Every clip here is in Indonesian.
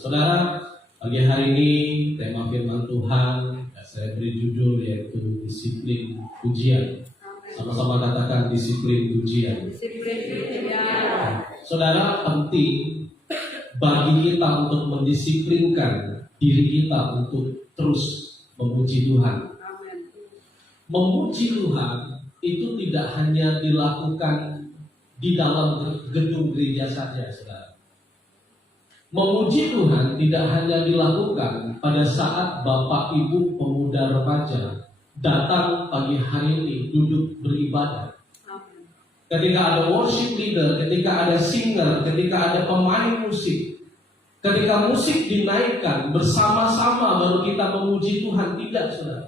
Saudara, pagi hari ini tema firman Tuhan saya beri judul yaitu disiplin ujian. Sama-sama katakan disiplin ujian. Saudara, penting bagi kita untuk mendisiplinkan diri kita untuk terus memuji Tuhan. Memuji Tuhan itu tidak hanya dilakukan di dalam gedung gereja saja, saudara. Memuji Tuhan tidak hanya dilakukan pada saat Bapak Ibu pemuda remaja datang pagi hari ini duduk beribadah. Ketika ada worship leader, ketika ada singer, ketika ada pemain musik, ketika musik dinaikkan bersama-sama baru kita memuji Tuhan, tidak, saudara.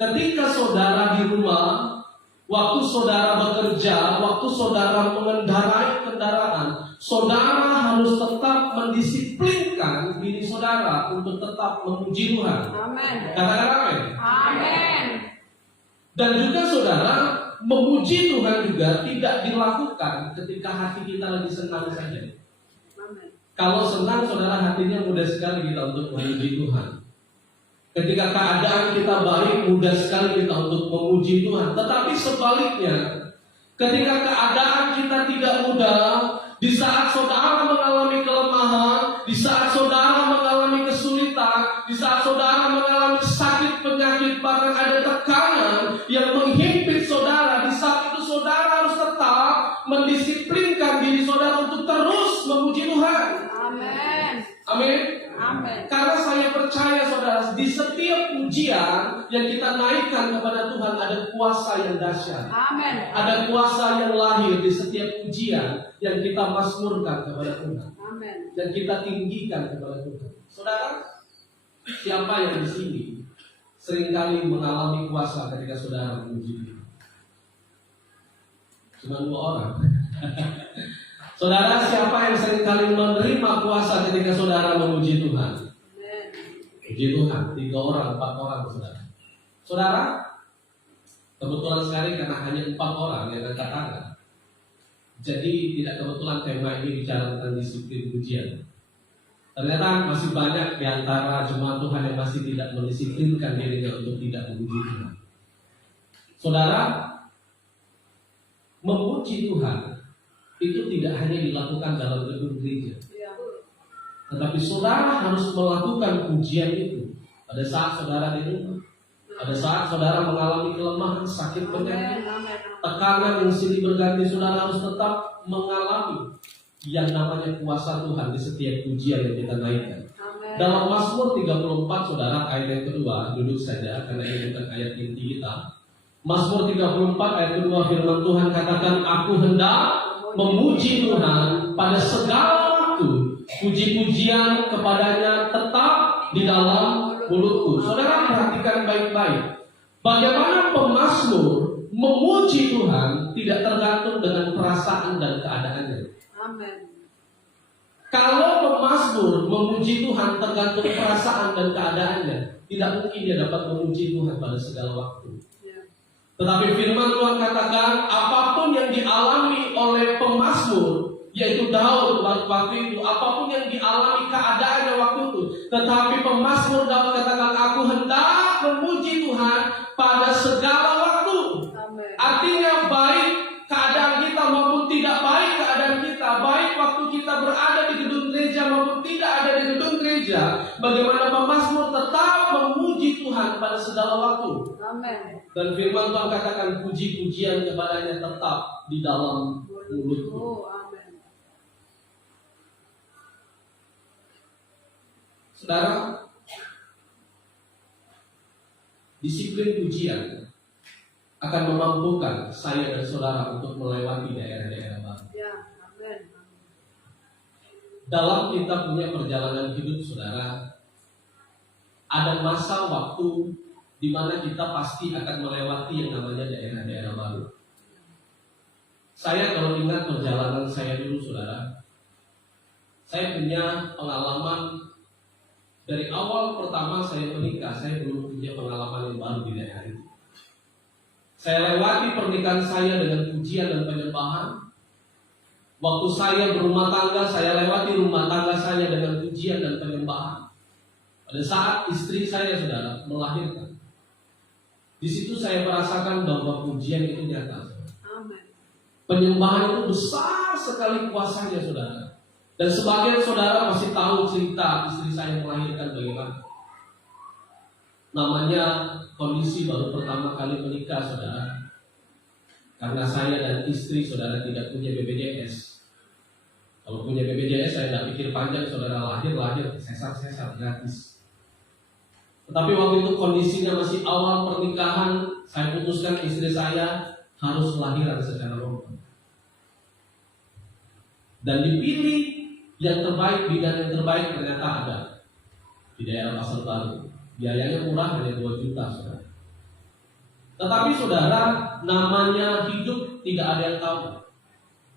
Ketika saudara di rumah, waktu saudara bekerja, waktu saudara mengendarai kendaraan, saudara harus tetap mendisiplinkan diri saudara untuk tetap memuji Tuhan. Amin. Katakan amin. Amin. Dan juga saudara, memuji Tuhan juga tidak dilakukan ketika hati kita lagi senang saja. Amin. Kalau senang, saudara, hatinya mudah sekali kita untuk memuji Tuhan. Ketika keadaan kita baik, mudah sekali kita untuk memuji Tuhan. Tetapi sebaliknya, ketika keadaan kita tidak mudah, di saat saudara mengalami kelemahan, di saat saudara mengalami kesulitan, di saat saudara mengalami sakit penyakit, bahkan ada tekanan yang menghimpit saudara, di saat itu saudara harus tetap mendisiplinkan diri saudara untuk terus memuji Tuhan. Amin. Amin. Amin. Karena saya percaya saudara, di setiap ujian yang kita naikkan kepada Tuhan ada kuasa yang dahsyat. Amin. Ada kuasa yang lahir di setiap ujian yang kita mazmurkan kepada Tuhan. Amin. Dan kita tinggikan kepada Tuhan. Saudara, siapa yang di sini seringkali mengalami kuasa ketika saudara memuji Tuhan? Cuma 2 orang. Saudara, siapa yang seringkali menerima kuasa ketika saudara memuji Tuhan? Puji Tuhan, 3 orang, 4 orang, saudara. Saudara, kebetulan sekali karena hanya 4 orang yang angkat tangan. Jadi tidak kebetulan tema ini bicara tentang disiplin ujian. Ternyata masih banyak di antara jemaat Tuhan yang masih tidak mendisiplinkan dirinya untuk tidak memuji Tuhan. Saudara, memuji Tuhan itu tidak hanya dilakukan dalam gedung gereja, tetapi saudara harus melakukan pujian itu pada saat saudara di rumah, pada saat saudara mengalami kelemahan, sakit penyakit, tekanan yang silih berganti, saudara harus tetap mengalami yang namanya kuasa Tuhan di setiap pujian yang kita naikkan. Dalam Mazmur 34, saudara, ayat yang kedua, duduk saja karena ini bukan ayat inti kita. Mazmur 34 ayat kedua, firman Tuhan katakan, aku hendak memuji Tuhan pada segala waktu, puji-pujian kepadanya tetap di dalam mulutku. Saudara, perhatikan baik-baik. Bagaimana pemazmur memuji Tuhan tidak tergantung dengan perasaan dan keadaannya. Amin. Kalau pemazmur memuji Tuhan tergantung perasaan dan keadaannya, tidak mungkin dia dapat memuji Tuhan pada segala waktu. Tetapi firman Tuhan katakan, apapun yang dialami oleh pemazmur, yaitu Daud waktu itu, apapun yang dialami keadaannya waktu itu, tetapi pemazmur Daud katakan, aku hendak memuji Tuhan pada segala waktu. Amen. Artinya baik keadaan kita maupun tidak baik keadaan kita, baik waktu kita berada di gedung gereja maupun tidak ada di gedung gereja, bagaimana pemazmur tetap memuji Tuhan pada segala waktu. Amen. Dan firman Tuhan katakan, puji-pujian kepadanya tetap di dalam mulutku. Amen. Saudara, disiplin pujian akan memampukan saya dan saudara untuk melewati daerah-daerah baru. Ya, amen. Dalam kita punya perjalanan hidup, saudara, ada masa waktu di mana kita pasti akan melewati yang namanya daerah-daerah baru. Saya kalau ingat perjalanan saya dulu, saudara, saya punya pengalaman dari awal pertama saya menikah, saya belum punya pengalaman yang baru di daerah itu. Saya lewati pernikahan saya dengan pujian dan penyembahan. Waktu saya berumah tangga, saya lewati rumah tangga saya dengan pujian dan penyembahan. Pada saat istri saya, saudara, melahirkan, di situ saya merasakan bahwa pujian itu nyata. Amen. Penyembahan itu besar sekali kuasanya, saudara. Dan sebagian saudara masih tahu cerita istri saya melahirkan bagaimana. Namanya kondisi baru pertama kali menikah, saudara. Karena saya dan istri saudara tidak punya BPJS. Kalau punya BPJS saya tidak pikir panjang, saudara lahir sesar gratis. Tetapi waktu itu kondisinya masih awal pernikahan, saya putuskan istri saya harus lahiran secara normal. Dan dipilih yang terbaik, bidan yang terbaik ternyata ada di daerah Pasar Baru. Biayanya murah, hanya 2 juta, saudara. Tetapi saudara, namanya hidup tidak ada yang tahu.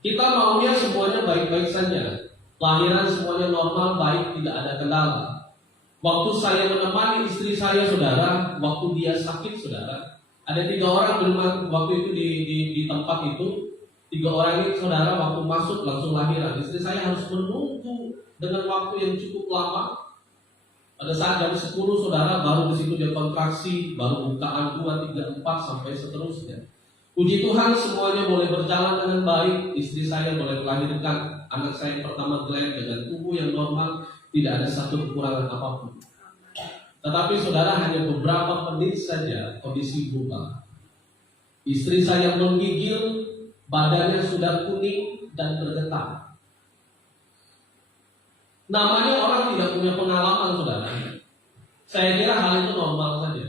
Kita maunya semuanya baik-baik saja. Lahiran semuanya normal, baik, tidak ada kendala. Waktu saya menemani istri saya, saudara, waktu dia sakit, saudara, ada 3 orang di rumah waktu itu di tempat itu. 3 orang ini, saudara, waktu masuk langsung lahiran. Istri saya harus menunggu dengan waktu yang cukup lama. Pada saat jam 10, saudara, baru di situ dia kontraksi, baru bukaan 2, 3, 4 sampai seterusnya. Puji Tuhan, semuanya boleh berjalan dengan baik. Istri saya boleh melahirkan anak saya yang pertama, Glenn, dengan tubuh yang normal, tidak ada satu kekurangan apapun. Tetapi saudara, hanya beberapa menit saja kondisi berubah. Istri saya menggigil, badannya sudah kuning dan bergetar. Namanya orang tidak punya pengalaman, saudara. Saya kira hal itu normal saja.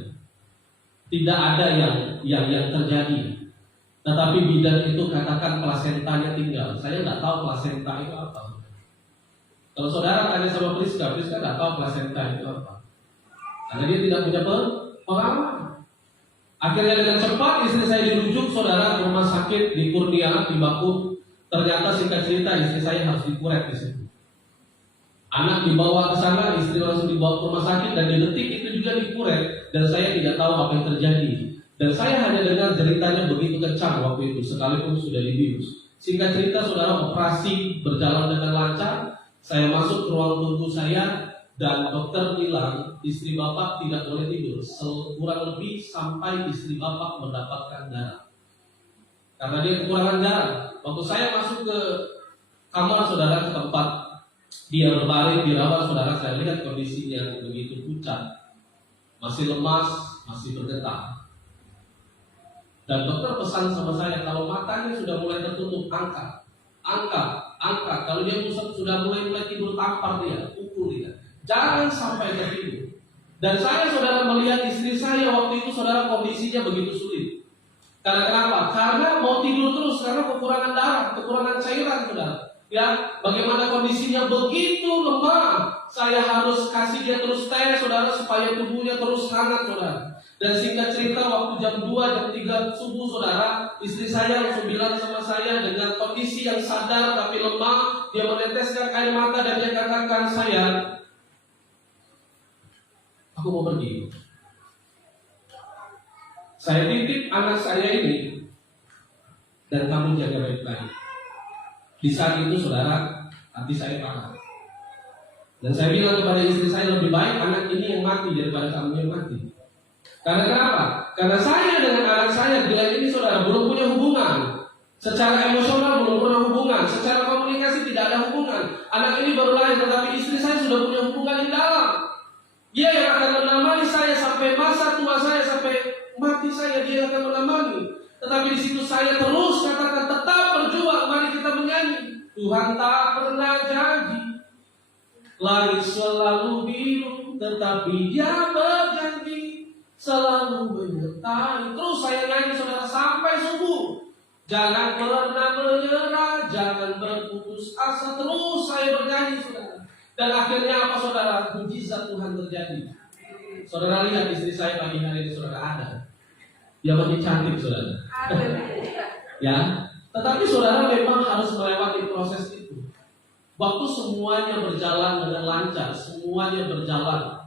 Tidak ada yang terjadi. Tetapi bidan itu katakan plasentanya tinggal. Saya tidak tahu plasenta itu apa. Kalau saudara tanya sama Priska tidak tahu plasenta itu apa. Karena dia tidak punya pengalaman. Akhirnya dengan cepat istri saya dirujuk, saudara, ke rumah sakit di Kurnia, di Baku. Ternyata singkat cerita istri saya harus dikuret di situ. Anak dibawa ke sana, istri langsung dibawa ke rumah sakit, dan di detik itu juga dikuret. Dan saya tidak tahu apa yang terjadi. Dan saya hanya dengar ceritanya begitu kencang waktu itu, sekalipun sudah dibius. Singkat cerita, saudara, operasi berjalan dengan lancar. Saya masuk ke ruang tunggu saya, dan dokter bilang istri bapak tidak boleh tidur kurang lebih sampai istri bapak mendapatkan darah. Karena dia kekurangan darah. Waktu saya masuk ke kamar saudara, ke tempat dia berbaring dirawat, saudara, saya lihat kondisinya begitu pucat, masih lemas, masih bergetar. Dan dokter pesan sama saya, kalau matanya sudah mulai tertutup, angkat. Kalau dia sudah mulai tidur, tampar dia, pukul dia. Jangan sampai tertidur. Dan saya, saudara, melihat istri saya waktu itu, saudara, kondisinya begitu sulit. Karena kenapa? Karena mau tidur terus, karena kekurangan darah, kekurangan cairan, saudara. Ya, bagaimana kondisinya begitu lemah. Saya harus kasih dia terus teh, saudara, supaya tubuhnya terus hangat, saudara. Dan singkat cerita, waktu jam 2, jam 3 subuh, saudara, istri saya langsung bilang sama saya dengan kondisi yang sadar tapi lemah. Dia meneteskan air mata dan dia katakan, saya, aku mau pergi. Saya titip anak saya ini, dan kamu jaga baik-baik. Di saat itu, saudara, hati saya patah. Dan saya bilang kepada istri saya, lebih baik anak ini yang mati daripada kamu yang mati. Karena kenapa? Karena saya dengan anak saya bila ini, saudara, belum punya hubungan. Secara emosional belum pernah hubungan. Secara komunikasi tidak ada hubungan. Anak ini baru lahir, tetapi istri saya sudah punya hubungan di dalam. Dia yang akan menemani saya sampai masa tua saya, sampai mati saya, dia akan menemani. Tetapi di situ saya terus katakan, tetap berjuang, mari kita menyanyi. Tuhan tak pernah janji, langit selalu biru, tetapi Dia berjanji selalu menyertai. Terus saya nyanyi, saudara, sampai subuh. Jangan pernah menyerah, jangan berputus asa. Terus saya bernyanyi, saudara. Dan akhirnya apa, saudara? Mujizat Tuhan terjadi. Saudara lihat istri saya pagi hari ini, saudara, ada. Dia masih cantik, saudara. Ya, tetapi saudara memang harus melewati proses itu. Waktu semuanya berjalan dengan lancar, semuanya berjalan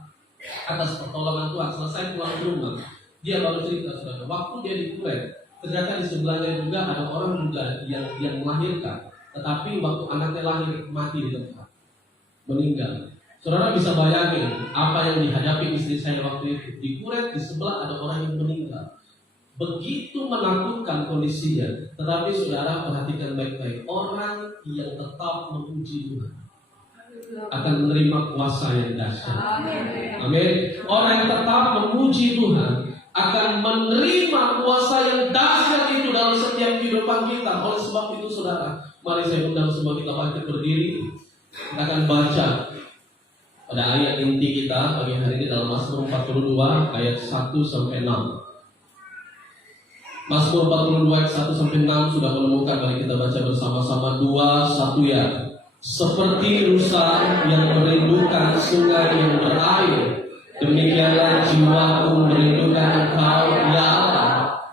atas pertolongan Tuhan, selesai pulang ke rumah, dia baru cerita, saudara, waktu dia dikuret, ternyata di sebelahnya juga ada orang juga yang melahirkan. tetapi waktu anaknya lahir mati di tempat, meninggal. Saudara bisa bayangin apa yang dihadapi istri saya waktu itu. Di kuret di sebelah ada orang yang meninggal. Begitu menakutkan kondisinya. Tetapi saudara perhatikan baik-baik, orang yang tetap memuji Tuhan akan menerima kuasa yang dahsyat. Amin. Orang yang tetap memuji Tuhan akan menerima kuasa yang dahsyat itu dalam setiap kehidupan kita. Oleh sebab itu saudara, mari saya undang semua kita bangkit berdiri. Kita akan baca pada ayat inti kita pagi hari ini dalam Mazmur 42 ayat 1 sampai 6. Mazmur 42 ayat 1 sampai 6 sudah menemukan, mari kita baca bersama-sama 2-1 ya. Seperti rusa yang merindukan sungai yang berair, demikianlah jiwaku merindukan Engkau ya Allah.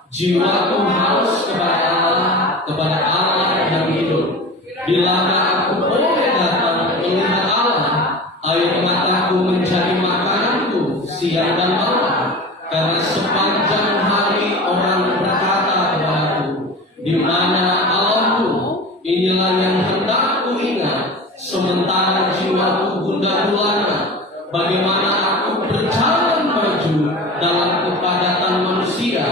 Jiwaku haus kepada Allah yang hidup. Bilakah aku boleh datang melihat Allah? Air mataku menjadi makananku siang dan malam. Karena sepanjang hari orang berkata kepadaku, di mana Allahku? Inilah yang hendak ku ingat. Sementara jiwaku gundah gulana, bagaimana aku berjalan maju dalam kepadatan manusia,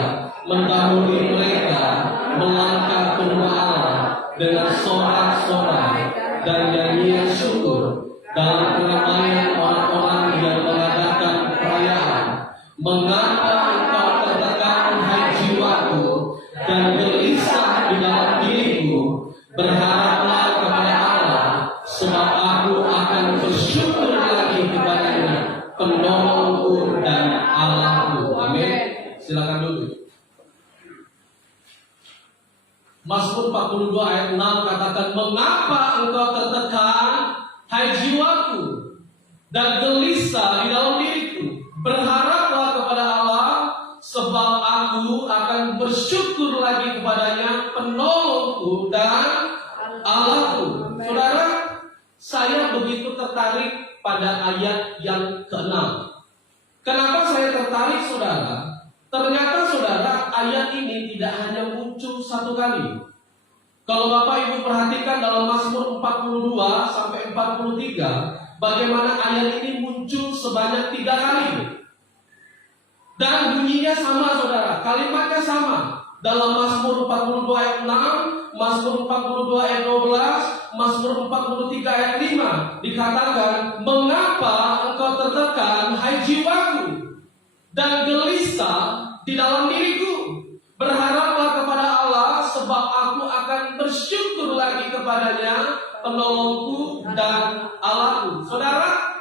mendahului mereka melangkah ke rumah Allah dengan sorak-sorai dan nyanyian syukur dalam keramaian orang-orang yang mengadakan perayaan. Mengapa engkau tertekan, hai jiwaku, dan gelisah di dalam diriku? Berharaplah kepada Allah, sebab aku akan bersyukur lagi kepadanya, penolongku dan Allahku. Amin. Silakan duduk. Mazmur 42 ayat 6 katakan, mengapa engkau tertekan, hai jiwaku, dan gelisah di dalam diriku? Berharaplah kepada Allah, sebab aku akan bersyukur lagi kepadanya, penolongku dan Allahku. Saudara, saya begitu tertarik pada ayat yang ke-6. Kenapa saya tertarik, saudara? Ternyata saudara, ayat ini tidak hanya muncul satu kali. Kalau Bapak Ibu perhatikan dalam Mazmur 42 sampai 43, bagaimana ayat ini muncul sebanyak 3 kali. Dan bunyinya sama saudara, kalimatnya sama. Dalam Mazmur 42 ayat 6, Mazmur 42 ayat 12, Mazmur 43 ayat 5 dikatakan, mengapa engkau tertekan, hai jiwaku, dan gelisah di dalam diriku? Berharaplah kepada Allah, sebab aku akan bersyukur lagi kepadanya, penolongku dan Allahku. Saudara,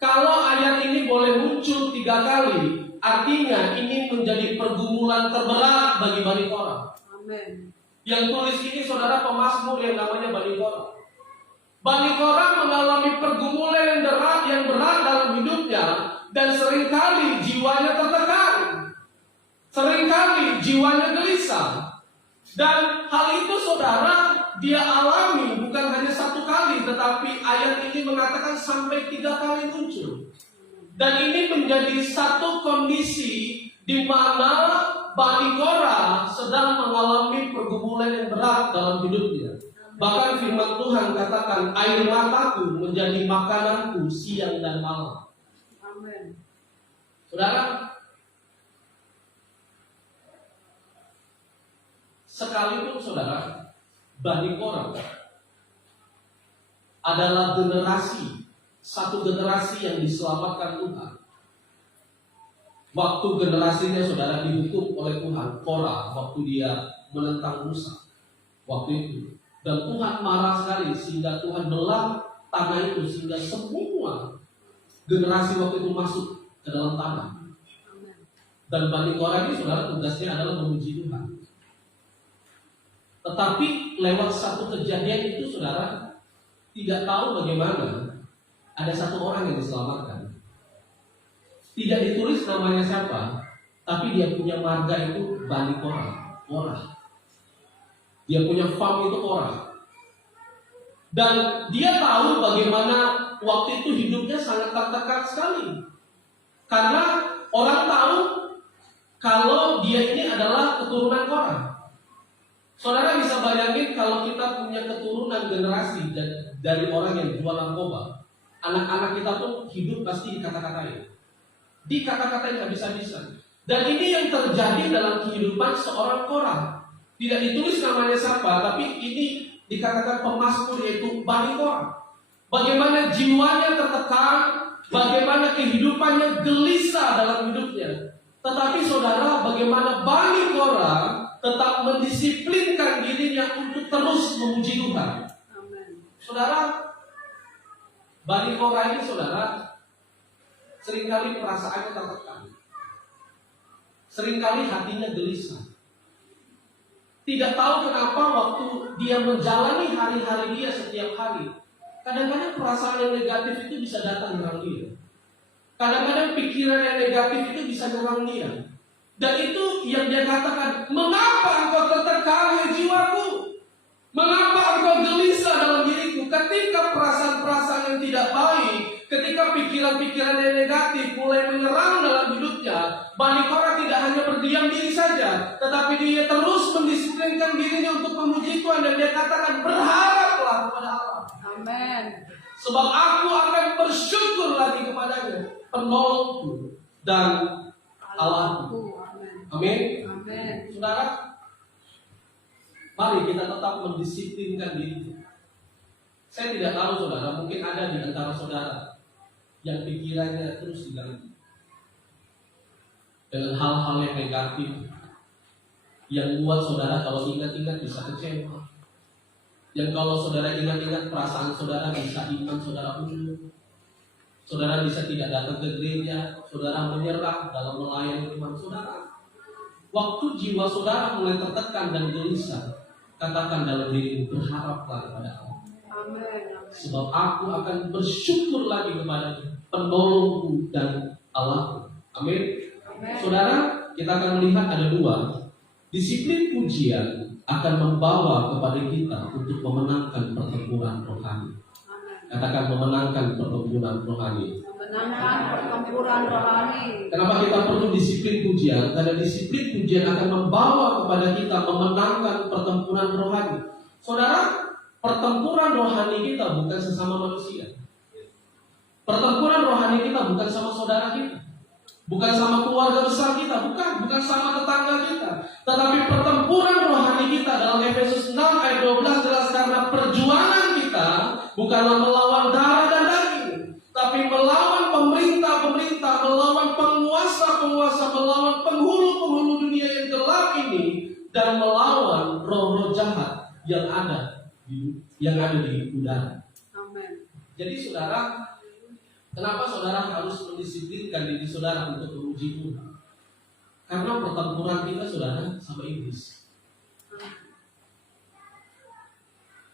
kalau ayat ini boleh muncul 3 kali, artinya ini menjadi pergumulan terberat bagi Bani Korah. Amin. Yang tulis ini saudara pemazmur yang namanya Bani Korah. Bani Korah mengalami pergumulan yang berat dalam hidupnya, dan seringkali jiwanya tertekan, seringkali jiwanya gelisah. Dan hal itu saudara dia alami bukan hanya 1 kali, tetapi ayat ini mengatakan sampai 3 kali muncul. Dan ini menjadi satu kondisi di mana Bani Korah sedang mengalami pergumulan yang berat dalam hidupnya. Bahkan firman Tuhan katakan, air mataku menjadi makananku siang dan malam. Amin. Saudara, sekalipun saudara, Bani Korah adalah satu generasi yang diselamatkan Tuhan. Waktu generasinya saudara dihukum oleh Tuhan, Korah, waktu dia menentang Musa waktu itu. Dan Tuhan marah sekali sehingga Tuhan belah tanah itu, sehingga semua generasi waktu itu masuk ke dalam tanah. Dan Bani Korah ini saudara tugasnya adalah memuji Tuhan. Tetapi lewat satu kejadian itu saudara tidak tahu bagaimana ada satu orang yang diselamatkan. Tidak ditulis namanya siapa, tapi dia punya marga itu Bani Korah. Dia punya farm itu Korah. Dan dia tahu bagaimana waktu itu hidupnya sangat tertekan sekali. Karena orang tahu kalau dia ini adalah keturunan Korah. Saudara bisa bayangin kalau kita punya keturunan generasi dari orang yang jual narkoba, anak-anak kita pun hidup pasti dikata-katain, dikata-katain habis-habisan. Dan ini yang terjadi dalam kehidupan seorang Korah. Tidak ditulis namanya siapa, tapi ini dikatakan pemazmur, yaitu Bani Korah. Bagaimana jiwanya tertekan, bagaimana kehidupannya gelisah dalam hidupnya. Tetapi saudara, bagaimana Bani Korah tetap mendisiplinkan dirinya untuk terus memuji Tuhan. Amen. Saudara, Bani Korah ini saudara, seringkali perasaannya tertekan, seringkali hatinya gelisah. Tidak tahu kenapa waktu dia menjalani hari-hari dia setiap hari, kadang-kadang perasaan yang negatif itu bisa datang menyerang dia. Kadang-kadang pikiran yang negatif itu bisa menyerang dia. Dan itu yang dia katakan, mengapa engkau tertekan hai jiwaku? Mengapa engkau gelisah dalam diriku? Ketika perasaan-perasaan yang tidak baik, ketika pikiran-pikiran yang negatif mulai menyerang dalam hidupnya, Bani Korah tidak hanya berdiam diri saja, tetapi dia terus mendisiplinkan dirinya untuk memuji Tuhan. Dan dia katakan, berharaplah kepada Allah. Amin. Sebab aku akan bersyukur lagi kepadanya, penolongku dan Allahku. Amin. Amin. Saudara, mari kita tetap mendisiplinkan diri. Saya tidak tahu saudara, mungkin ada di antara saudara yang pikirannya terus diganggu dengan hal-hal yang negatif, yang buat saudara kalau ingat-ingat bisa kecewa, yang kalau saudara ingat-ingat perasaan saudara bisa iman saudara undur, saudara bisa tidak datang ke gereja, saudara menyerah dalam melayani Tuhan saudara. Waktu jiwa saudara mulai tertekan dan gelisah, katakan dalam dirimu, berharaplah kepada Allah. Amen. Sebab aku akan bersyukur lagi kepada penolongku dan Allahku. Amin. Saudara, kita akan melihat ada dua. Disiplin pujian akan membawa kepada kita untuk memenangkan pertempuran rohani. Katakan memenangkan pertempuran rohani. Memenangkan pertempuran rohani. Kenapa kita perlu disiplin pujian? Karena disiplin pujian akan membawa kepada kita memenangkan pertempuran rohani. Saudara, pertempuran rohani kita bukan sesama manusia. Pertempuran rohani kita bukan sama saudara kita, bukan sama keluarga besar kita, bukan sama tetangga kita. Tetapi pertempuran rohani kita dalam Efesus 6 ayat 12 jelas, karena perjuangan kita bukanlah melawan darah dan daging, tapi melawan pemerintah-pemerintah, melawan penguasa-penguasa, melawan penghulu-penghulu dunia yang gelap ini, dan melawan roh-roh jahat yang ada di udara. Amen. Jadi saudara, kenapa saudara harus mendisiplinkan diri saudara untuk memuji Tuhan? Karena pertempuran kita saudara sama iblis.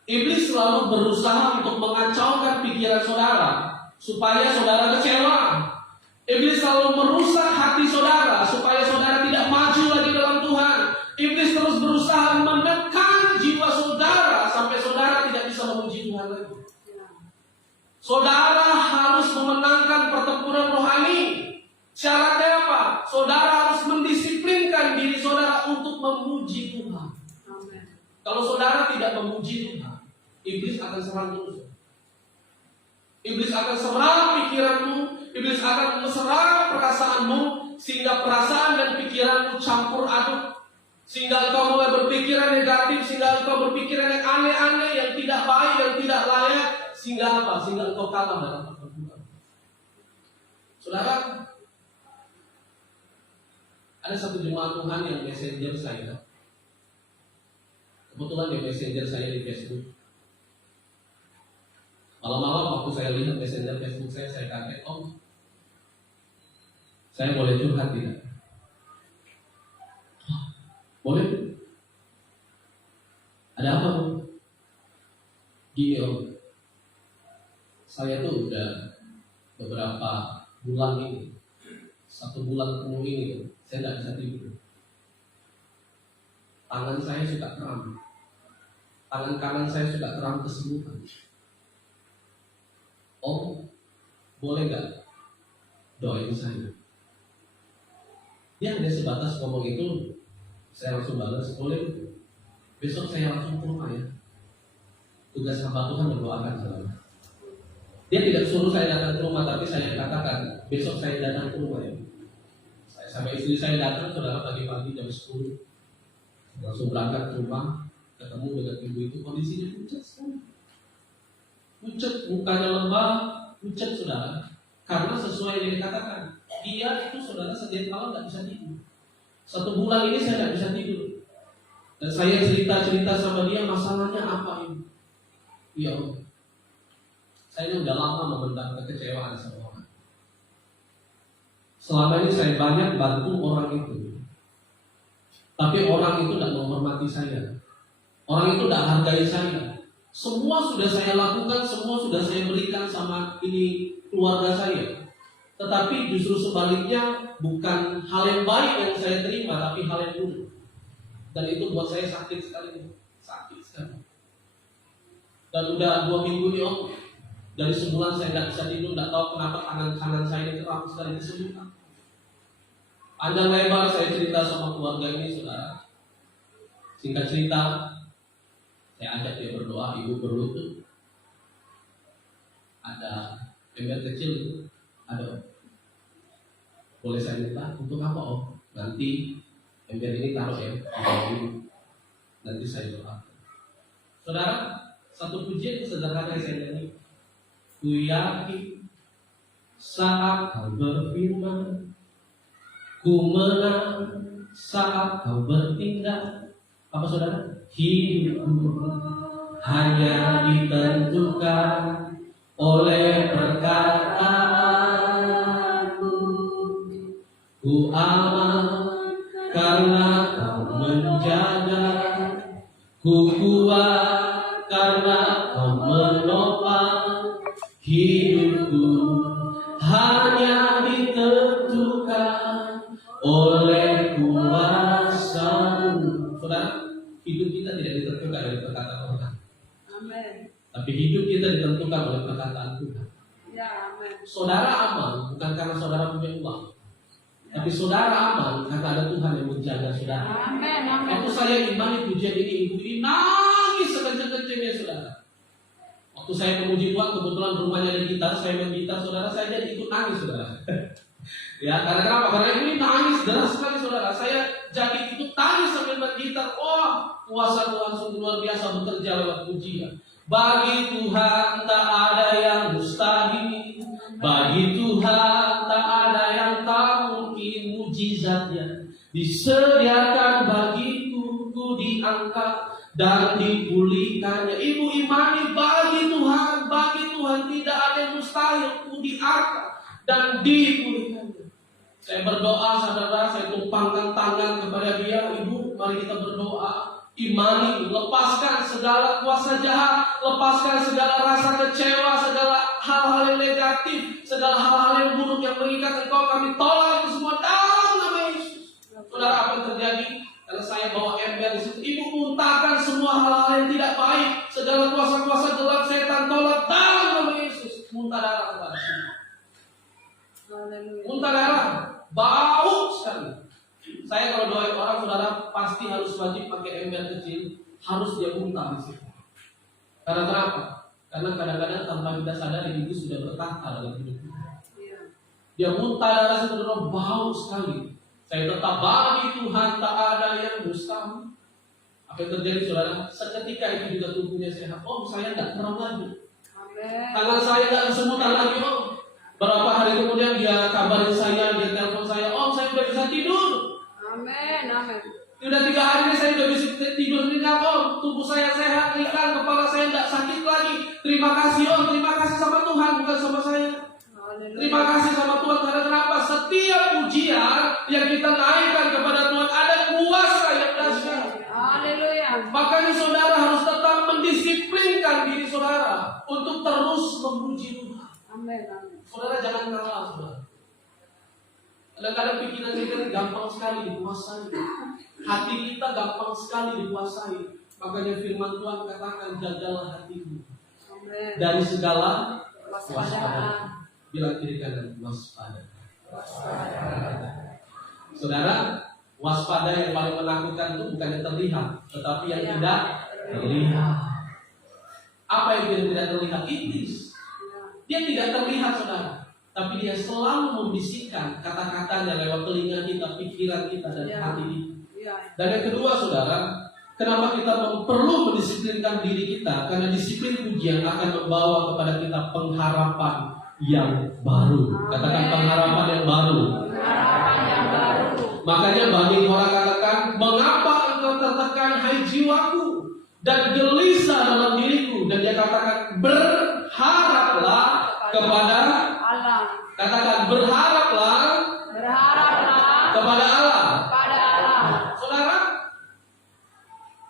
Iblis selalu berusaha untuk mengacaukan pikiran saudara supaya saudara kecewa. Iblis selalu merusak hati saudara supaya saudara tidak maju lagi dalam Tuhan. Iblis terus berusaha menekan jiwa saudara sampai saudara tidak bisa memuji Tuhan lagi. Saudara harus memenangkan pertempuran rohani. Syaratnya apa? Saudara harus mendisiplinkan diri saudara untuk memuji Tuhan. Amen. Kalau saudara tidak memuji Tuhan, iblis akan serang terus. Iblis akan serang pikiranmu, iblis akan serang perasaanmu, sehingga perasaan dan pikiranmu campur aduk. Sehingga engkau mulai berpikiran negatif, sehingga engkau berpikiran yang aneh-aneh, yang tidak baik, yang tidak layak. Sehingga apa? Sehingga engkau kalah dalam pertempuran. Saudara, ada satu jemaat Tuhan yang messenger saya. Kebetulan di messenger saya di Facebook. Malam-malam waktu saya lihat messenger Facebook saya kaget, "Om, saya boleh curhat tidak?" "Boleh." "Ada apa, Om?" "Gini, Om, saya tuh udah beberapa bulan ini, 1 bulan penuh ini, saya tidak bisa tidur. Tangan saya suka kram, tangan kanan saya suka kram kesemutan. Om, boleh gak doain saya?" Dia hanya sebatas ngomong itu, saya langsung balas, "Boleh." Besok saya langsung ke rumah ya. Tugas hamba Tuhan mendoakan saudara. Dia tidak suruh saya datang ke rumah, tapi saya katakan besok saya datang ke rumah ya. Saya sama istri saya datang, saudara, pagi-pagi jam 10 langsung berangkat ke rumah, ketemu dengan ibu itu, kondisinya pucat sekali. Pucat, mukanya lembab, pucat saudara. Karena sesuai yang dikatakan, dia itu saudara setiap malam tidak bisa tidur. 1 bulan ini saya tidak bisa tidur. Dan saya cerita-cerita sama dia, masalahnya apa ini? Ya Allah, saya udah lama memendam kekecewaan sama orang. Selama ini saya banyak bantu orang itu, tapi orang itu tidak menghormati saya. Orang itu tidak hargai saya. Semua sudah saya lakukan, semua sudah saya berikan sama ini keluarga saya. Tetapi justru sebaliknya, bukan hal yang baik yang saya terima, tapi hal yang buruk. Dan itu buat saya sakit sekali. Sakit sekali. Dan udah 2 minggu nih Om, dari sebulan saya tidak bisa tidur, tidak tahu kenapa tangan kanan saya ini kram sekali kesemutan. Panjang lebar saya cerita sama keluarga ini saudara. Singkat cerita, saya ajak dia berdoa, ibu berlutut. Ada ember kecil, ada. Boleh saya minta untuk apa Om? Nanti ember ini taruh ya, nanti saya doa. Saudara, satu pujian sederhana yang saya nyanyi. Ku yakin saat kau berfirman, ku menang saat kau bertindak. Apa saudara? Hidupku hanya ditentukan oleh perkataanmu. Ku aman karena kau menjaga, ku kuat karena kau menopang. Hidupku hanya ditentukan oleh kuasa-Mu. Saudara, hidup kita tidak ditentukan oleh perkataan orang. Amen. Tapi hidup kita ditentukan oleh perkataan Tuhan. Ya, amen. Saudara aman bukan karena saudara punya uang, tapi saudara aman karena ada Tuhan yang menjaga saudara. Amen. Waktu saya imani pujian ini, ibu ini nangis sekencang-kencangnya saudara. Waktu saya memuji Tuhan, kebetulan rumahnya ada gitar, saya main gitar, saudara, saya jadi ikut nangis saudara. Ya, karena kenapa? Karena ini nangis deras sekali saudara. Saya jadi ikut tangis sambil main gitar. Oh, kuasa Tuhan sungguh luar biasa bekerja lewat pujian. Bagi Tuhan tak ada yang mustahil, bagi Tuhan tak ada yang tak mungkin. Mujizatnya disediakan bagiku, ku diangkat dan dipulihkannya. Ibu imani, bagi Tuhan tidak ada yang mustahil, ku diangkat dan dipulihkannya. Saya berdoa saudara, saya tumpangkan tangan kepada dia. Ibu, mari kita berdoa. Imani, lepaskan segala kuasa jahat, lepaskan segala rasa kecewa, segala hal-hal yang negatif, segala hal-hal yang buruk yang mengikat engkau. Kami tolak itu semua dalam nama Yesus. Saudara, apa yang terjadi? Karena saya bawa ember di situ, ibu muntahkan semua hal-hal yang tidak baik, segala kuasa-kuasa gelap setan tolak dalam nama Yesus. Muntah darah kepada semua. Muntah darah, bau sekali. Saya kalau doain orang saudara pasti harus wajib pakai ember kecil, harus dia muntah di situ. Karena kenapa? Karena kadang-kadang tanpa kita sadar ibu sudah bertahta dalam hidup kita. Dia muntah darah saudara, bau sekali. Saya tetap bagi Tuhan tak ada yang mustahil. Apa yang terjadi saudara? Seketika itu juga tubuhnya sehat. Om, saya tidak kram lagi. Tangan saya tidak kesemutan lagi Om. Berapa hari kemudian dia kabarin saya, dia telepon saya, Om saya sudah bisa tidur. Amin, amin. Sudah 3 hari ini saya sudah bisa tidur nyenyak Om. Tubuh saya sehat, ringan, kepala saya tidak sakit lagi. Terima kasih Om, terima kasih sama Tuhan, bukan sama saya. Terima kasih sama Tuhan. Karena kenapa? Setiap pujian yang kita naikkan kepada Tuhan ada kuasa yang dahsyat. Haleluya. Makanya saudara harus tetap mendisiplinkan diri saudara untuk terus memuji Tuhan. Amin. Saudara jangan kalah saudara. Kadang-kadang pikiran kita gampang sekali dikuasai. Hati kita gampang sekali dikuasai. Makanya firman Tuhan katakan, jagalah hatimu dari segala waspada. Bilang kiri kanan, waspada. Saudara, Waspada yang paling menakutkan itu bukan yang terlihat, tetapi yang tidak terlihat. Apa yang tidak terlihat? Iblis. Dia tidak terlihat, saudara, tapi dia selalu membisikkan kata-katanya lewat telinga kita, pikiran kita, dan hati kita. Dan yang kedua, saudara, kenapa kita perlu mendisiplinkan diri kita? Karena disiplin pujian akan membawa kepada kita pengharapan yang baru. Katakan pengharapan yang baru. Makanya bagi orang katakan, mengapa engkau tertekan hai jiwaku, dan gelisah dalam diriku. Dan dia katakan, berharaplah kepada Allah. Katakan, berharaplah kepada Allah.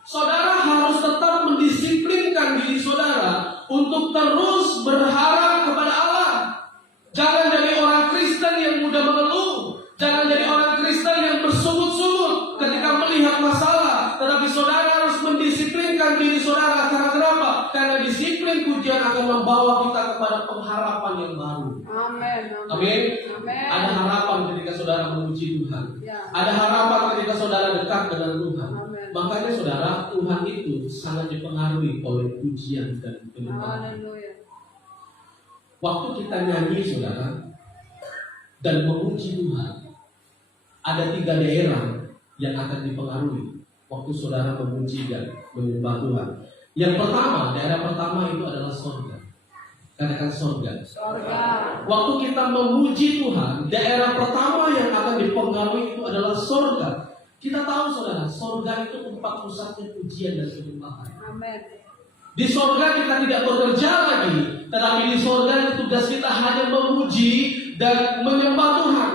Saudara harus tetap mendisiplinkan diri saudara untuk terus berharap kepada Allah. Jangan jadi orang Kristen yang mudah mengeluh. Jangan jadi orang Kristen yang bersungut-sungut ketika melihat masalah. Tetapi saudara harus mendisiplinkan diri saudara. Karena kenapa? Karena disiplin pujian akan membawa kita kepada pengharapan yang baru. Amin. Amin. Ada harapan ketika saudara memuji Tuhan. Ada harapan ketika saudara dekat dengan Tuhan. Makanya saudara, Tuhan itu sangat dipengaruhi oleh pujian dan penyembahan. Waktu kita nyanyi, saudara, dan memuji Tuhan, ada 3 daerah yang akan dipengaruhi waktu saudara memuji dan menyembah Tuhan. Yang pertama, daerah pertama itu adalah sorga. Katakan sorga. Waktu kita memuji Tuhan, daerah pertama yang akan dipengaruhi itu adalah sorga. Kita tahu, saudara, sorga itu tempat pusatnya pujian dan penyembahan. Amin. Di sorga kita tidak bekerja lagi, tetapi di sorga tugas kita hanya memuji dan menyembah Tuhan.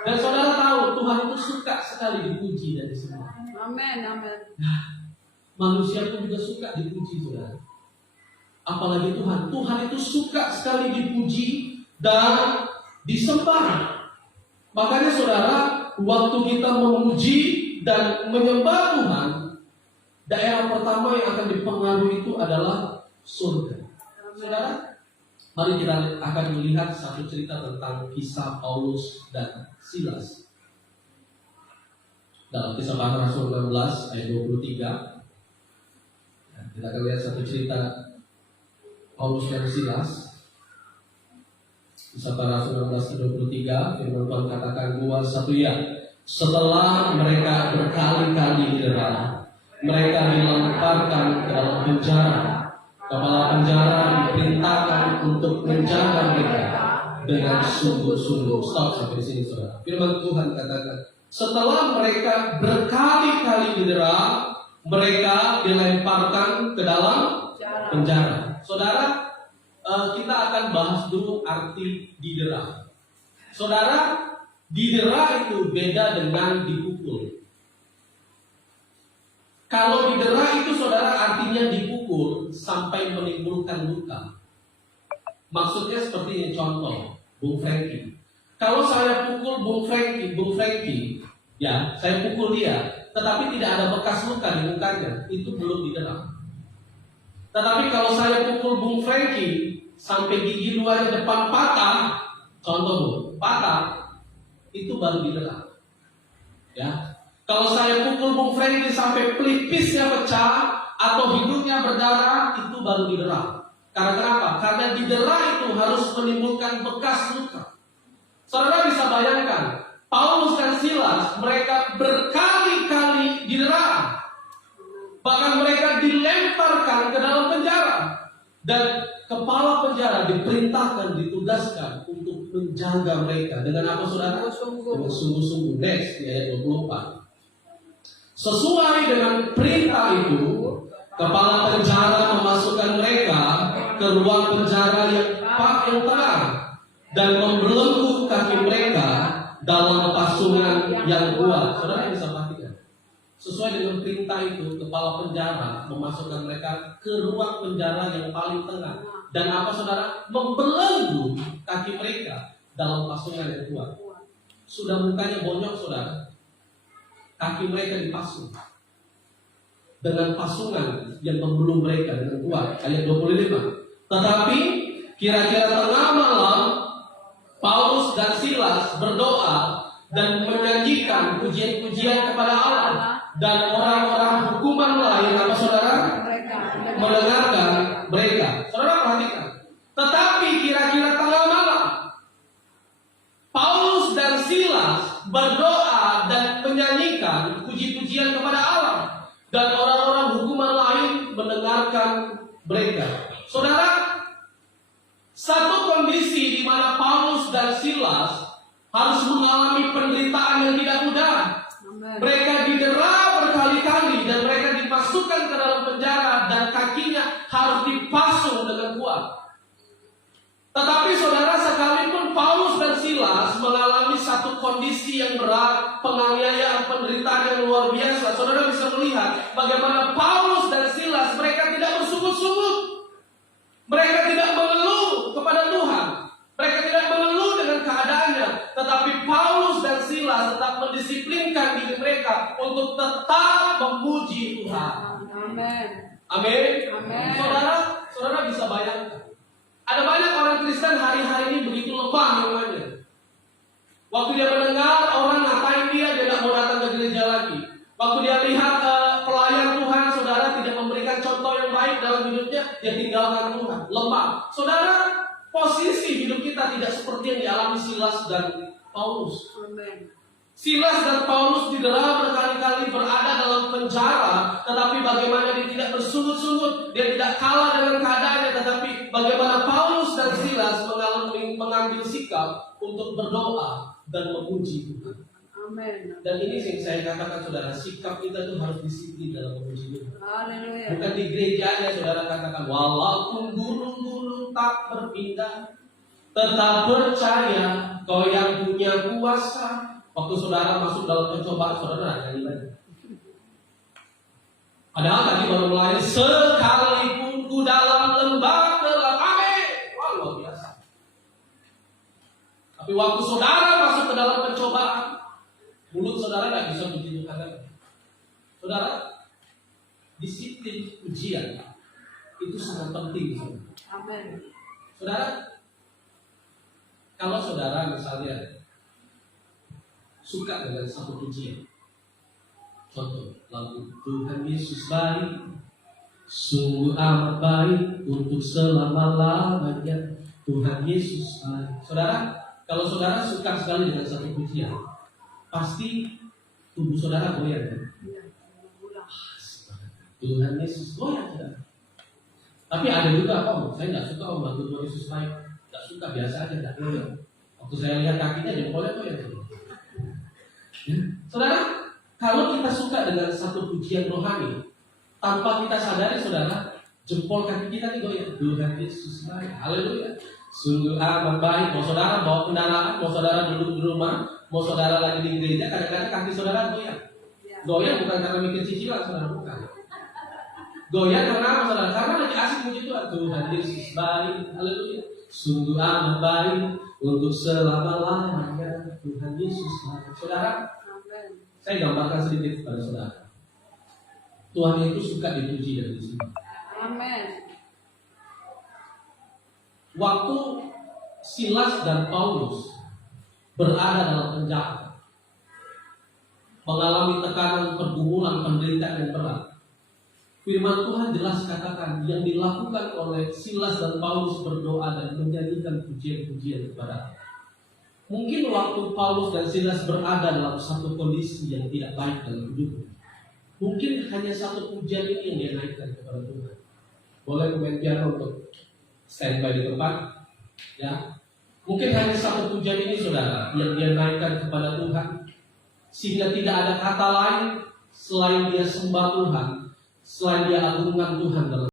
Dan saudara tahu, Tuhan itu suka sekali dipuji dan disembah. Amin. Nah, manusia pun juga suka dipuji, saudara. Apalagi Tuhan. Tuhan itu suka sekali dipuji dan disembah. Makanya saudara, waktu kita memuji dan menyembah Tuhan, daerah pertama yang akan dipengaruhi itu adalah surga. Saudara, mari kita akan melihat satu cerita tentang kisah Paulus dan Silas. Dalam Kisah Para Rasul 16 ayat 23, kita akan lihat satu cerita Paulus dan Silas. Kisah Para Rasul 16 ayat 23, firman Tuhan katakan 2:1 ya. Setelah mereka berkali-kali didera, mereka dilemparkan ke dalam penjara. Kepala penjara diperintahkan untuk menjaga mereka dengan sungguh-sungguh. Stop sampai sini, saudara. Firman Tuhan katakan, setelah mereka berkali-kali didera, mereka dilemparkan ke dalam penjara. Saudara, kita akan bahas dulu arti didera. Saudara, didera itu beda dengan dipukul. Kalau didera itu, saudara, artinya dipukul sampai menimbulkan luka. Maksudnya seperti ini, contoh, Bung Franky. Kalau saya pukul Bung Franky, ya, saya pukul dia, tetapi tidak ada bekas luka di mukanya, itu belum didera. Tetapi kalau saya pukul Bung Franky sampai gigi luarnya depan patah, contoh patah, itu baru didera. Ya. Kalau saya pukul Bung Franky sampai pelipisnya pecah atau hidungnya berdarah, itu baru didera. Karena kenapa? Karena didera itu harus menimbulkan bekas luka. Saudara bisa bayangkan, Paulus dan Silas, mereka berkali-kali didera. Bahkan mereka dilemparkan ke dalam penjara. Dan kepala penjara diperintahkan, ditugaskan untuk menjaga mereka. Dengan apa, saudara? Dengan sungguh-sungguh. Next, di ayat 24. Sesuai dengan perintah itu, kepala penjara memasukkan mereka ke ruang penjara yang terang dan membelenggu kaki mereka dalam pasungan yang kuat. Saudara bisa perhatikan. Sesuai dengan perintah itu, kepala penjara memasukkan mereka ke ruang penjara yang paling tengah. Dan apa, saudara? Membelenggu kaki mereka dalam pasungan yang kuat. Sudah mukanya bonyok, saudara. Kaki mereka dipasung dengan pasungan yang membelung mereka dengan kuat. Ayat 25. Tetapi kira-kira tengah malam, Paulus dan Silas berdoa dan menyanyikan pujian-pujian kepada Allah, dan orang-orang hukuman lain, apa saudara? Mendengarkan mereka. Saudara perhatikan. Tetapi kira-kira tengah malam, Paulus dan Silas berdoa dan menyanyikan puji-pujian kepada Allah, dan orang-orang hukuman lain mendengarkan mereka. Saudara, satu kondisi di mana Paulus dan Silas harus mengalami penderitaan yang tidak mudah. Mereka didera berkali-kali dan mereka dimasukkan ke dalam penjara dan kakinya harus dipasung dengan kuat. Tetapi saudara, sekalipun Paulus dan Silas mengalami satu kondisi yang berat, penganiayaan, penderitaan yang luar biasa, saudara bisa melihat bagaimana Paulus dan Silas, mereka tidak bersungut-sungut. Mereka tidak mengeluh kepada Tuhan. Mereka tidak mengeluh dengan keadaannya. Tetapi Paulus dan Silas tetap mendisiplinkan diri mereka untuk tetap memuji Tuhan. Amin. Amin. Amin. Saudara bisa bayangkan. Ada banyak orang Kristen hari-hari ini begitu lemah imannya. Waktu dia mendengar orang ngatain dia tidak mau datang ke gereja lagi. Waktu dia lihat pelayan Tuhan, saudara tidak memberikan contoh yang baik dalam hidupnya, dia tinggalkan Tuhan. Lemah. Saudara, posisi hidup kita tidak seperti yang dialami Silas dan Paulus. Amen. Silas dan Paulus didera berkali-kali, berada dalam penjara, tetapi bagaimana dia tidak bersungut-sungut, dia tidak kalah dengan keadaannya, tetapi bagaimana Paulus dan Silas mengambil sikap untuk berdoa dan memuji Tuhan. Amen. Dan ini yang saya katakan, saudara, sikap kita itu harus disiplin dalam memuji Tuhan. Haleluya. Bukan di gerejanya saudara katakan, walaupun gunung-gunung tak berpindah, tetap percaya Kau yang punya kuasa. Waktu saudara masuk dalam pencobaan, saudara nyanyi lagi. Padahal tadi baru mulai, sekalipun ku dalam lembah gelap, amin. Wah, luar biasa. Tapi waktu saudara masuk ke dalam pencobaan, mulut saudara tidak bisa puji Tuhan lagi. Saudara, disiplin ujian itu sangat penting. Amin. Saudara, kalau saudara misalnya suka dengan satu pujian, contoh lagu Tuhan Yesus baik, sungguh amat baik untuk selama-lamanya, Tuhan Yesus baik. Saudara, kalau saudara suka sekali dengan satu pujian, pasti tubuh saudara goyang kan? Tuhan Yesus goyang, saudara. Tapi ada juga, saya nggak suka lagu Tuhan Yesus baik, nggak suka, biasa aja, nggak goyang. Waktu saya lihat kakinya jempolnya goyang. Saudara, kalau kita suka dengan satu pujian rohani, tanpa kita sadari, saudara, jempol kaki kita nih goyang. Tuhan Yesus baik, haleluya. Sungguh amat baik. Mau saudara bawa kendaraan, mau saudara duduk di rumah, mau saudara lagi di gereja, kadang-kadang kaki saudara goyang. Goyang bukan karena mikir cicilan, saudara, bukan. Goyang karena apa, saudara? Karena lagi asik puji Tuhan. Tuhan Yesus baik, haleluya. Sungguh amat baik untuk selama-lamanya, Tuhan Yesus baik. Saudara, saya gambarkan sedikit kepada saudara. Tuhan itu suka dipuji dan disembah. Amin. Waktu Silas dan Paulus berada dalam penjara, mengalami tekanan, pergumulan, penderitaan yang berat, firman Tuhan jelas katakan yang dilakukan oleh Silas dan Paulus berdoa dan menyanyikan pujian-pujian kepada Allah. Mungkin waktu Paulus dan Silas berada dalam satu kondisi yang tidak baik dalam hidupnya, mungkin hanya satu pujian ini yang dia naikkan kepada Tuhan. Boleh pemain piano untuk standby di tempat, ya. Mungkin hanya satu pujian ini, saudara, yang dia naikkan kepada Tuhan, sehingga tidak ada kata lain selain dia sembah Tuhan, selain dia agungkan Tuhan dalam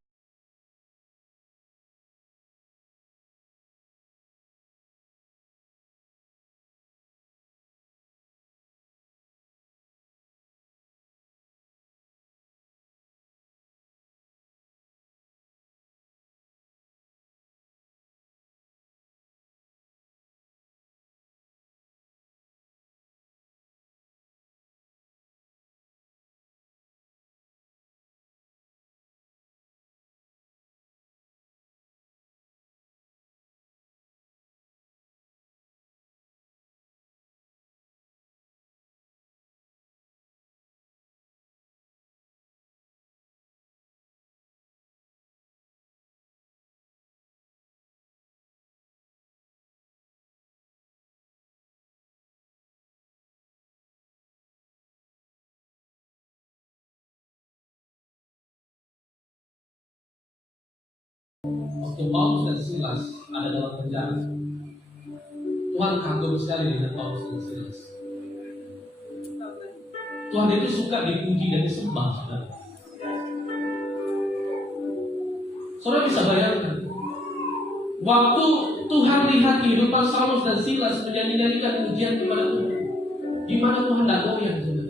Waktu Paulus dan Silas ada dalam penjara, Tuhan kagum sekali dengan Paulus dan Silas. Tuhan itu suka dipuji dan disembah, saudara. Saudara bisa bayangkan, waktu Tuhan lihat kehidupan Paulus dan Silas menyanyikan pujian kepada Tuhan, gimana Tuhan tidak goyang, saudara?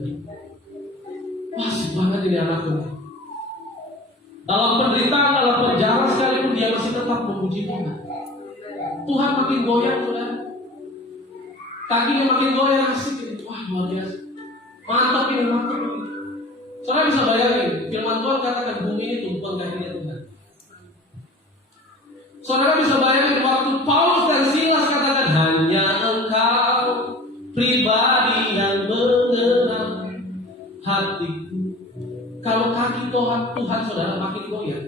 Wah, asik banget ini anakku. Dalam penderitaan, dalam penjara sekalipun dia masih tetap memuji Tuhan. Tuhan makin goyang, saudara. Kakinya makin goyang, asik ini. Wah, luar biasa. Mantap ini, mantap ini. Saudara bisa bayangin, firman Tuhan katakan bumi ini tumpuan kakinya Tuhan. Saudara bisa bayangin waktu Paulus dan Silas katakan hanya Engkau pribadi yang mengenal hatiku. Kalau kaki Tuhan saudara makin goyang,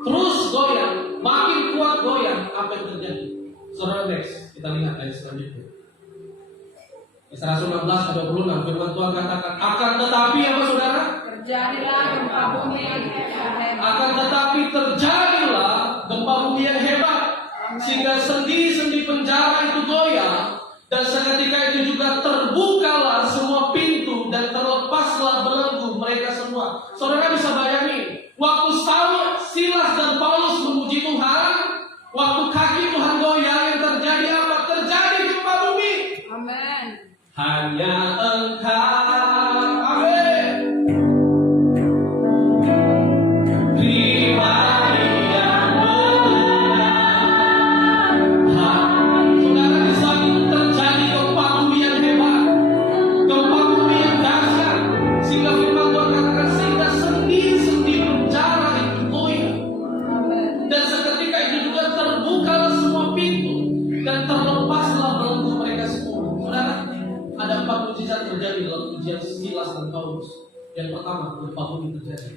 terus goyang, makin kuat goyang, apa yang terjadi? Saudara next, kita lihat ayat selanjutnya. Yesaya 19 ayat 26 firman Tuhan katakan, akan tetapi apa saudara? Terjadilah gempa bumi yang hebat. Akan tetapi terjadilah gempa bumi yang hebat, sehingga sendi-sendi penjara itu goyang, dan seketika itu juga terbukalah semua pintu dan terlepaslah belenggu mereka semua. Saudara bisa bayangin, waktu Silas dan Paulus memuji Tuhan, waktu kaki Tuhan goyang, yang terjadi apa? Terjadi gempa bumi. Amin. Hanya Engkau, amin, pribadi yang mengenal hati. Saudara, di saat itu terjadi gempa bumi yang hebat, gempa bumi yang dahsyat, sehingga firman Tuhan katakan sehingga sendi-sendi penjara itu goyang, dan seketika itu juga terbukalah semua pintu dan terlepaslah belenggu mereka semua. Saudara, ada 4 mujizat terjadi dalam ujian Silas dan Paulus. Yang pertama, gempa bumi terjadi.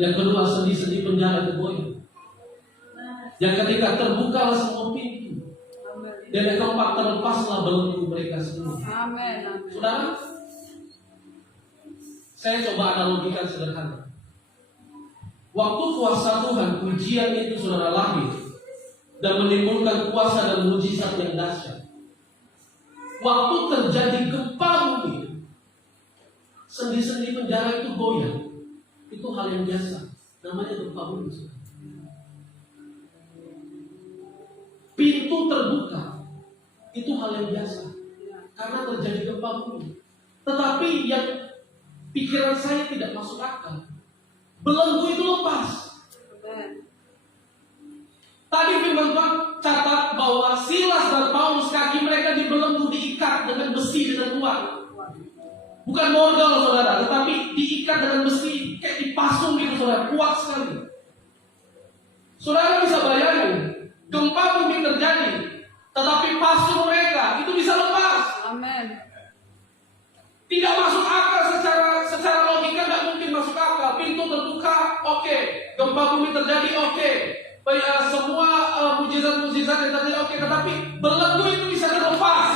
Yang kedua, sendi-sendi penjara itu goyang. Yang ketiga, terbukalah semua pintu. Dan yang keempat, terlepaslah belenggu mereka semua. Amin. Saudara, saya coba analogikan sederhana. Waktu kuasa Tuhan, pujian itu saudara lahir dan menimbulkan kuasa dan mujizat yang dahsyat. Waktu terjadi gempa bumi, sendi-sendi penjara itu goyang. Itu hal yang biasa, namanya gempa bumi. Pintu terbuka, itu hal yang biasa, karena terjadi gempa bumi. Tetapi yang pikiran saya tidak masuk akal, belenggu itu lepas. Tadi firman Tuhan catat bahwa Silas dan Paulus kaki mereka dibelenggu, diikat dengan besi dengan kuat. Bukan morgal saudara, tetapi diikat dengan besi, kayak dipasung gitu saudara, kuat sekali. Saudara bisa bayangin, gempa bumi terjadi, tetapi pasung mereka itu bisa lepas. Amin. Tidak masuk akal secara logika, tidak mungkin masuk akal. Pintu terbuka, oke. Gempa bumi terjadi, oke. Semua mujizat-mujizat yang terjadi, oke. Tetapi belenggu itu bisa terlepas.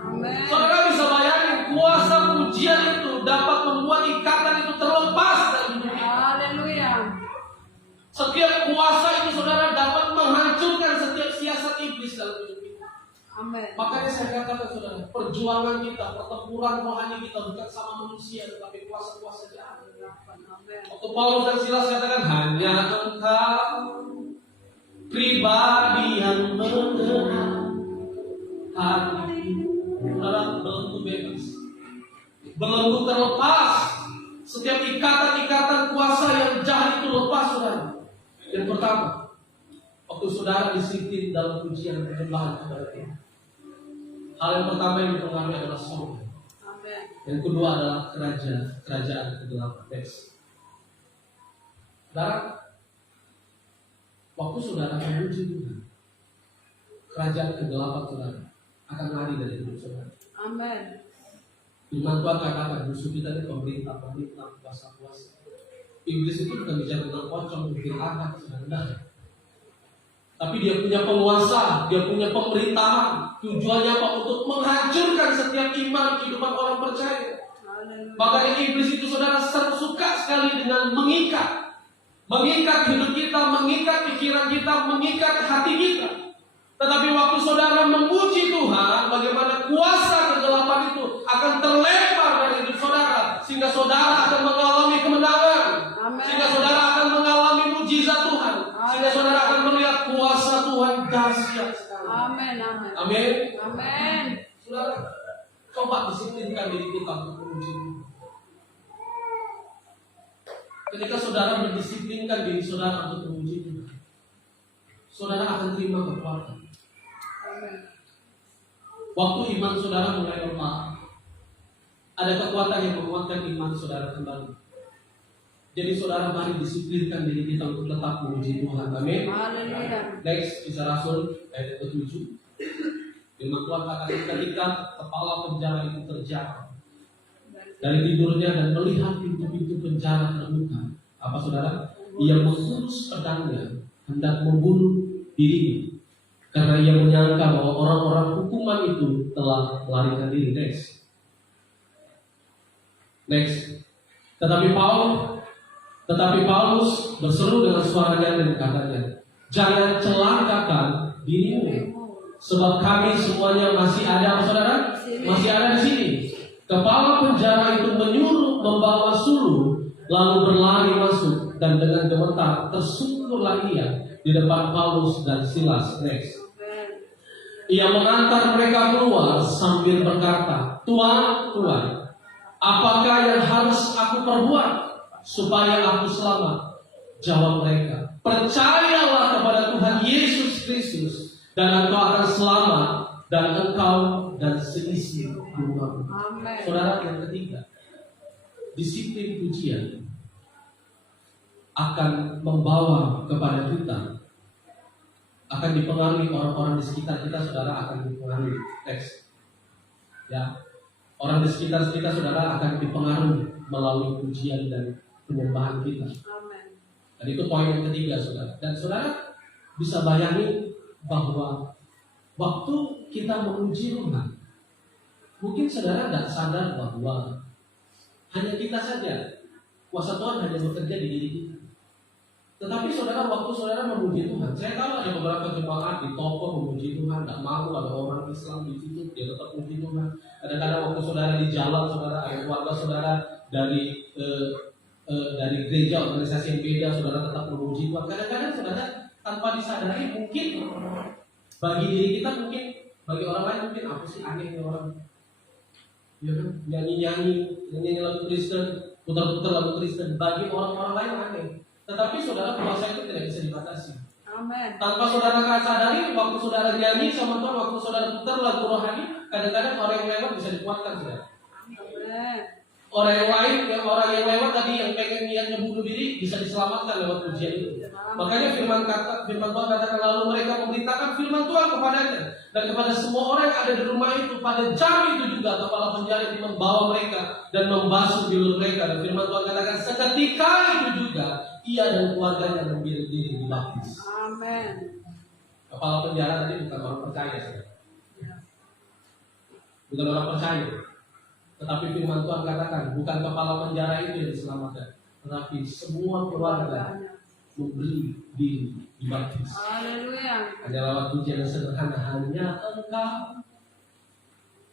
Amin. Saudara bisa bayangin, kuasa pujian itu dapat membuat ikatan itu terlepas dari hidup kita. Haleluya. Setiap kuasa itu saudara dapat menghancurkan setiap siasat iblis dalam hidup kita. Amin. Makanya saya katakan saudara, perjuangan kita, pertempuran rohani kita bukan sama manusia, tetapi kuasa-kuasa jahat. Waktu Paulus dan Silas katakan hanya Engkau pribadi yang mengenal hati. Saudara, belenggu bebas, belenggu terlepas, setiap ikatan-ikatan kuasa yang jahat itu lepas saudara. Yang pertama, waktu saudara disiplin dalam pujian penyembahan kepada Tuhan, hal yang pertama yang dipengaruhi adalah sorga. Yang kedua adalah kerajaan kegelapan. Saudara, waktu saudara memuji Tuhan, kerajaan kegelapan saudara akan lari dari hidup saudara. Amin. Firman Tuhan katakan musuh kita ini pemerintah, kuasa-kuasa. Iblis itu bukan bicara tentang pocong, bikin akad sebenarnya. Tapi dia punya penguasa, dia punya pemerintahan. Tujuannya apa? Untuk menghancurkan setiap iman kehidupan orang percaya. Makanya iblis itu saudara suka sekali dengan mengikat. mengikat hidup kita, mengikat pikiran kita, mengikat hati kita. Tetapi waktu saudara memuji Tuhan, bagaimana kuasa kegelapan itu akan terlempar dari hidup saudara, sehingga saudara akan mengalami kemenangan, Amen. sehingga saudara akan mengalami mujizat Tuhan, sehingga saudara akan melihat kuasa Tuhan dahsyat sekali. Amin. Amin. Amin. Amin. Saudara, coba disiplinkan diri kita untuk memuji Tuhan. Ketika saudara mendisiplinkan diri saudara untuk memuji Tuhan, saudara akan terima kekuatan. Waktu iman saudara mulai lemah, ada kekuatan yang menguatkan iman saudara kembali. Jadi saudara mari disiplinkan diri kita untuk tetap memuji Tuhan. Amin. Haleluya. Next, Kisah Rasul ayat ke-7. Firman Tuhan katakan ketika kepala penjara itu terjatuh dari tidurnya dan melihat pintu-pintu penjara terbuka, apa saudara? Ia menghunus pedangnya hendak membunuh dirinya, karena ia menyangka bahwa orang-orang hukuman itu telah melarikan diri. Next. Tetapi Paulus berseru dengan suaranya dan katanya, jangan celakakan dirimu, sebab kami semuanya masih ada, saudara, masih ada di sini. Kepala penjara itu menyuruh membawa suluh, lalu berlari masuk, dan dengan gemetar tersungkurlah ia di depan Paulus dan Silas. Next. Ia mengantar mereka keluar sambil berkata, Tuan, apakah yang harus aku perbuat supaya aku selamat? Jawab mereka, percayalah kepada Tuhan Yesus Kristus, dan engkau akan selamat, dan engkau dan seisi rumahmu. Amen. Saudara, yang ketiga, disiplin pujian akan membawa kepada kita, akan dipengaruhi orang-orang di sekitar kita. Saudara akan dipengaruhi. Next. Ya, orang di sekitar kita, saudara, akan dipengaruhi melalui pujian dan penyembahan kita. Amen. Dan itu poin yang ketiga, saudara. Dan saudara bisa bayangin bahwa waktu kita memuji Tuhan, mungkin saudara tidak sadar bahwa hanya kita saja, kuasa Tuhan hanya bekerja di diri kita. Tetapi saudara, waktu saudara memuji Tuhan, saya tahu ada beberapa jemaat di toko memuji Tuhan, tidak malu ada orang Islam di situ, dia tetap memuji Tuhan. Kadang-kadang waktu saudara di jalan, saudara ada keluarga saudara dari gereja organisasi yang beda, saudara tetap memuji Tuhan. Kadang-kadang saudara tanpa disadari, mungkin bagi diri kita, mungkin bagi orang lain mungkin apa sih anehnya orang, ya kan, nyanyi lagu Kristen, putar-putar lagu Kristen, bagi orang-orang lain aneh. Tetapi saudara, kuasa itu tidak bisa dibatasi. Amen. Tanpa saudara sadari, waktu saudara nyanyi sama Tuhan, waktu saudara putar lagu rohani, kadang-kadang orang yang lewat bisa dikuatkan, saudara. Amen. Orang yang lain, orang yang lewat tadi yang pengen niatnya bunuh diri bisa diselamatkan lewat pujian itu. Makanya firman Tuhan katakan, lalu mereka memberitakan firman Tuhan kepadanya dan kepada semua orang yang ada di rumah itu. Pada jam itu juga kepala penjara itu membawa mereka dan membasuh bilur mereka. Dan firman Tuhan katakan, seketika itu juga ia dan keluarganya mengambil diri dibaptis. Amen. Kepala penjara tadi bukan orang percaya, saudara. Bukan orang percaya. Tetapi firman Tuhan katakan, bukan kepala penjara itu yang diselamatkan, tetapi semua keluarga memberi diri dibaptis. Haleluya. Hanya lewat pujian yang sederhana, hanya engkau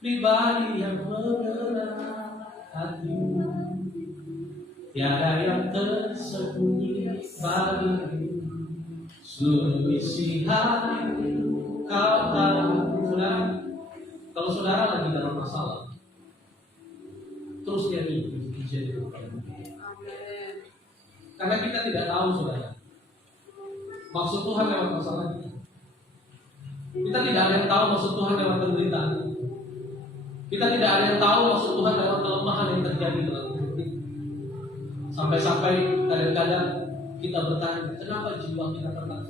pribadi yang mengenal hatimu, tiada yang tersembunyi bagimu, seluruh isi hatimu kau tahu. Saudara, kalau saudara lagi dalam masalah, terus nyanyi pujian itu. Amen. Karena kita tidak tahu, saudara, maksud Tuhan lewat masalah kita. Kita tidak ada yang tahu maksud Tuhan lewat penderitaan. Kita tidak ada yang tahu maksud Tuhan lewat kelemahan yang terjadi dalam hidup kita. Sampai-sampai kadang-kadang kita bertanya, kenapa jiwa kita tenang?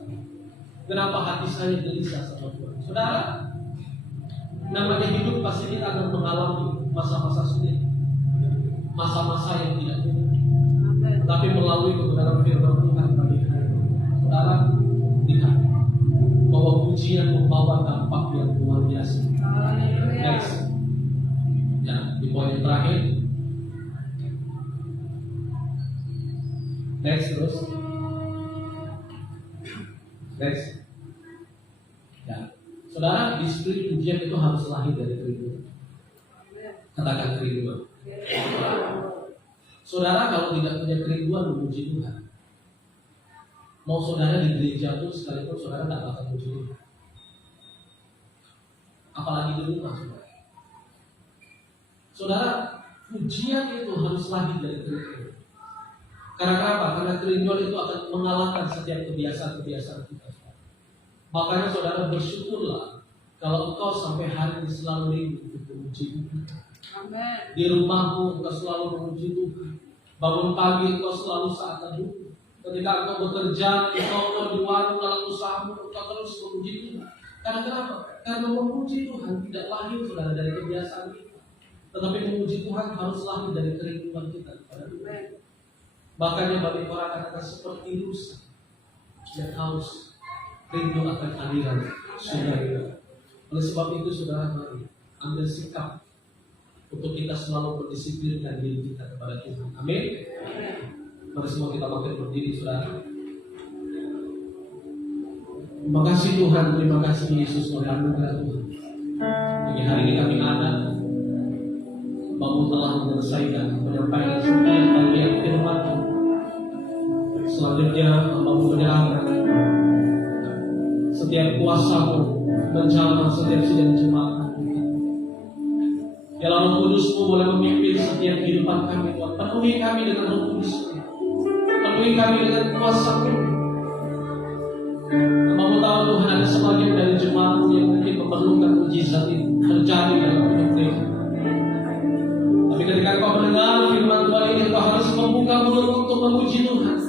Kenapa hati saya gelisah sama Tuhan? Saudara, namanya hidup pasti kita akan mengalami masa-masa sulit, masa-masa yang tidak mudah. Tapi melalui kebenaran firman Tuhan bagi kita, saudara, lihat bahwa pujian membawa dampak yang luar biasa. Next, ya, di poin yang terakhir. Next terus, Next. Ya. Saudara, disiplin pujian itu harus lahir dari kerinduan. Katakan kerinduan. Saudara kalau tidak punya kerinduan memuji Tuhan, mau saudara di gereja pun sekalipun saudara tidak akan memuji Tuhan. Apalagi di rumah saudara. Saudara, pujian itu harus lahir dari kerinduan. Karena kenapa? Karena kerinduan itu akan mengalahkan setiap kebiasaan-kebiasaan kita. Makanya saudara bersyukurlah kalau engkau sampai hari ini selalu rindu untuk memuji Tuhan. Amen. Di rumahmu engkau selalu memuji Tuhan. Bangun pagi engkau selalu saat teduh. Ketika engkau bekerja, engkau di warung dalam usahamu, engkau terus memuji Tuhan. Karena kenapa? Karena memuji Tuhan tidak lahir saudara dari kebiasaan kita, tetapi memuji Tuhan harus lahir dari kerinduan kita kepada Tuhan. Makanya bagi orang katakan seperti rusa yang haus, rindu akan aliran sungai. Oleh sebab itu saudara, mari ambil sikap untuk kita selalu mendisiplinkan diri kita kepada Tuhan. Amin. Mari semua kita bangkit berdiri saudara. Terima kasih Tuhan, terima kasih Yesus oleh anugerah Tuhan. Pagi hari ini kami ada, Bapak telah menyelesaikan menyampaikan setiap bagian firman. Selanjutnya Bapak menyerahkan setiap kuasa-Mu menjamah setiap sidang jemaat. Ya Roh Kudus-Mu boleh memimpin setiap kehidupan kami Tuhan. Penuhi kami dengan Roh Kudus-Mu. Penuhi kami dengan kuasa-Mu. Kamu tahu Tuhan ada sebagian dari jemaat yang mungkin memerlukan mujizat itu terjadi dalam hidup mereka. Tapi ketika kau mendengar firman Tuhan ini, kau harus membuka mulut untuk memuji Tuhan.